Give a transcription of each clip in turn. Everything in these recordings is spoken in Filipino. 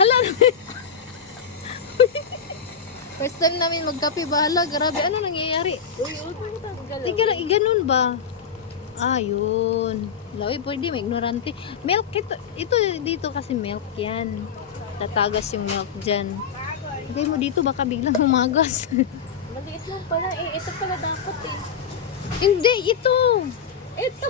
Hala. First time namin magkape, bahala. Grabe, ano nangyayari? Uy, huwag mo tatanggal. Tika lang, ganun ba? Ayun. Lawi, pwede, may ignorante. Milk, ito dito kasi milk yan. Tatagas yung milk dyan. Hintay mo dito, baka biglang humagas. Maliit lang pala eh. Ito pala dapat eh. Hindi, ito. Ito.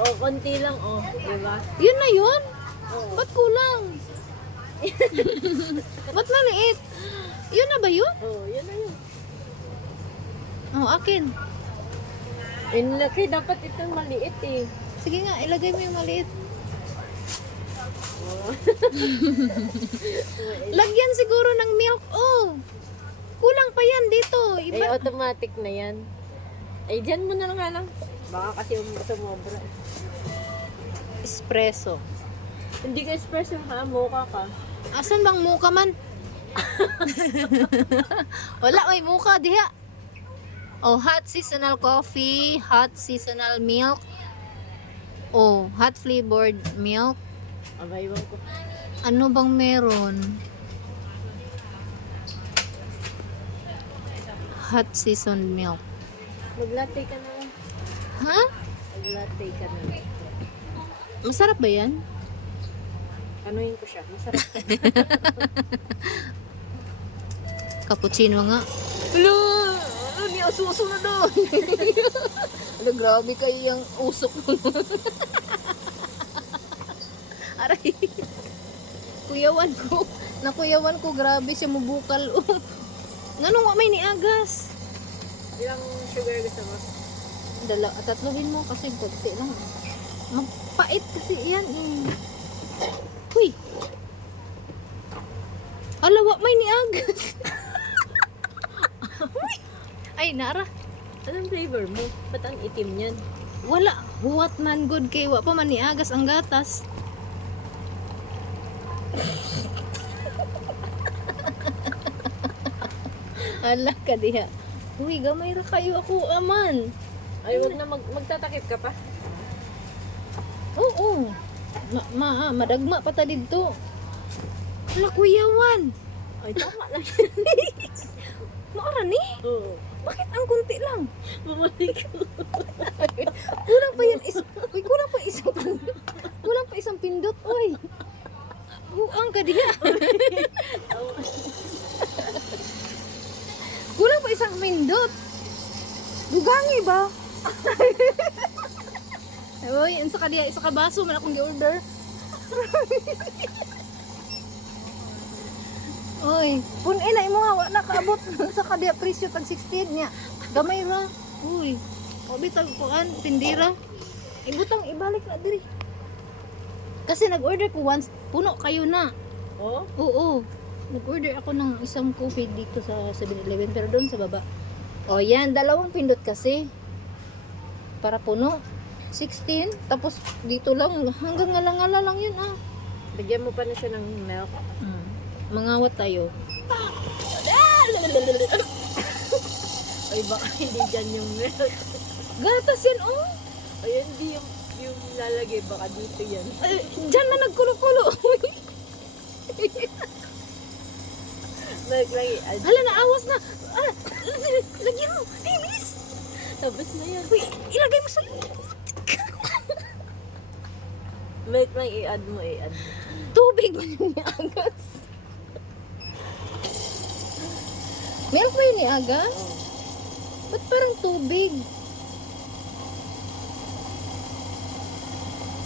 Oh, konti lang oh. Diba? Yun na yun. Oo. Ba't kulang? Ba't maliit? Yun na ba yun? Oh, yun na yun. Oh, akin. Laki, dapat itong maliit eh. Sige nga, ilagay mo yung maliit. Oh. Lagyan siguro ng milk. Oh. Kulang pa yan dito. Ay, Iba. automatic na yan. Ay, dyan mo na lang. Baka kasi sumobra. Espresso. Hindi ka espresso ha, mocha ka. Asan bang muka man? Wala, may muka diha. Oh, hot seasonal coffee, hot seasonal milk. Oh, hot flavored milk. Aba, iwan ko. Ano bang meron? Hot seasoned milk. Mag-latte ka na lang. Ha? Mag-latte ka na lang. Masarap ba yan? Anuhin ko siya. Masarap. Cappuccino nga. Hello! Ano niya? Suso na daw. Ano, grabe kayo yung usok mo. Aray. Kuyawan ko. Nakuyawan ko. Grabe siya mabukal. Nganong wa may niagas? Ilang sugar gusto mo? Tatluhin mo kasi konti lang. Magpait kasi yan eh. Uy! Alawa, may niagas. Uy! Ay, nara. Anong flavor mo? Ba't ang itim yan? Wala. Huwat man good kay wa pa man niagas ang gatas. Ala ka diha. Uy, gamay ra kayo ako aman. Ay, huwag na magtatakip ka pa. Oo. Madagma pa ta didto. Ala kuyawan. Ay, tama lang yan. Maara ni? Oo. Bakit ang kunti lang? Bumalik ko. Kulang pa yan uy, kulang pa isang kulang pa isang pindot, uy. Buang ka diha. Kulang pa isang pindot. Dugangi ba? Uy, isa ka diha, isa ka baso man akong gi-order. Uy, punin na imo nga wa na kaabot sa kadiya presyo tag 16 niya. Gamay ra. Uy, obitag kuan tindira. Ibutang ibalik na diri. Kasi nag-order ko once, puno kayo na. Oh? Oo. Nag-order ako ng isang coffee dito sa 7-Eleven pero doon sa baba. O yan, dalawang pindot kasi. Para puno. 16, tapos dito lang hanggang ngala-ngala lang yun ah. Bigyan mo pa na siya ng milk. Mangawat tayo. Ay, baka hindi dyan yung milk. Gatas yan oh. Ay, hindi yung lalagay. Baka dito yan. Ay, diyan man nagkulo-kulo. Milk lang i-add. Hala na awas na. Ah, lagyan mo. Hey, bilis. Tapos na yan. Uy, ilagay mo sa Milk lang i-add mo, i-add mo. tubig man yung niagas. Milk ba yung niagas? Ba't parang tubig?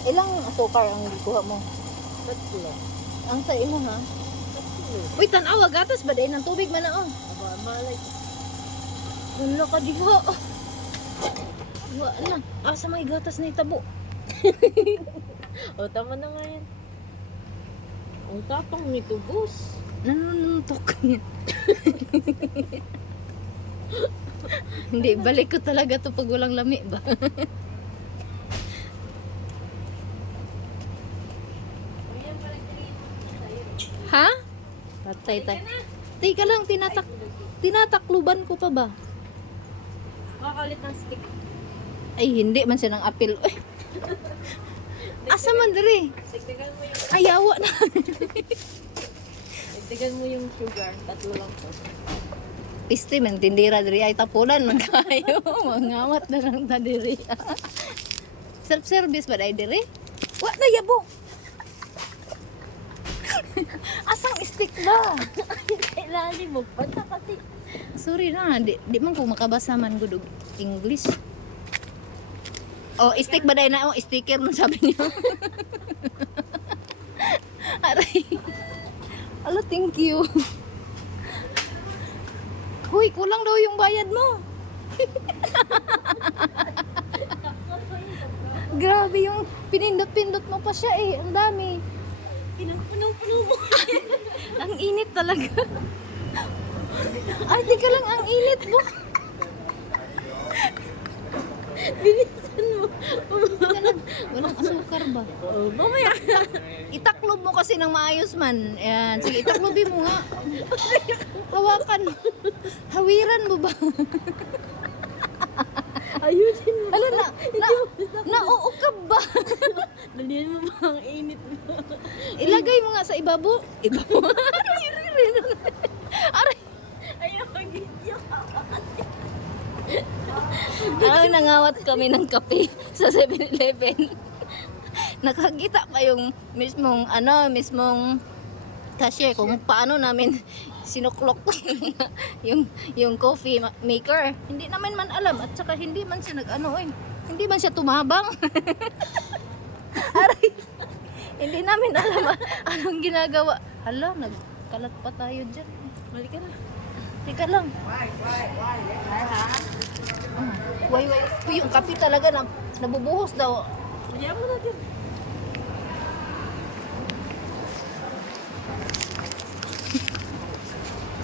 Ilang asukar ang kuha mo? Tatlo. Ang sa imo ha? Tatlo. Uy, tanawa gatas ba dahil ng tubig man na oh. Aba, malay. Wala ka diha. Wala na. Asa may gatas na itabo. O, tama na nga yan. Ang tapang nito, boss. Nanununtok yan. Hindi, balik ko talaga to pag walang lami ba? Ha? Patay tay. Teka lang, tinatakluban ko pa ba? Makakalit ng stick. Ay, hindi man siya ng apil. Uy, Asa man diri? Dagdagan mo yung, Ayawa na. dagdagan mo yung sugar. 3 lang to. Piste man tindira diri ay tapunan man kayo. Mangawat na lang ta diri. Self service ba dai diri? Wa na yabo. Asang stick ba? Kailangan mo pa kasi. Sorry na, di man ko makabasa man gud og English. Oh, stick ba dai na? Oh, sticker man sabi niyo. Aray. Alo, thank you. Huy, kulang daw yung bayad mo. Grabe yung pinindot-pindot mo pa siya eh. Ang dami. Pinang-puno-puno mo. Ang init talaga. Ay, di ka lang ang init mo. Bilisan mo. Walang asukar ba? Oh, mamaya. Itaklob mo kasi ng maayos man. Ayan. Sige, itaklobin mo nga. Hawakan. Hawiran mo ba? Ayusin mo. Ala nauukab ba? Dalihan mo ba ang init mo? Ilagay mo nga sa ibabo. Ibabo. Aray. Ayaw, mag-video ka. Ay, nangawat kami ng kape sa 7-Eleven. Nakakita pa yung mismong cashier kung paano namin sinuklok yung coffee maker. Hindi naman man alam at saka hindi man siya hindi man siya tumabang. Aray. Hindi namin alam anong ginagawa. Hala, nagkalat pa tayo dyan. Mali ka na. Teka lang. Why? Yung kape talaga na nabubuhos daw. Ayaw mo natin.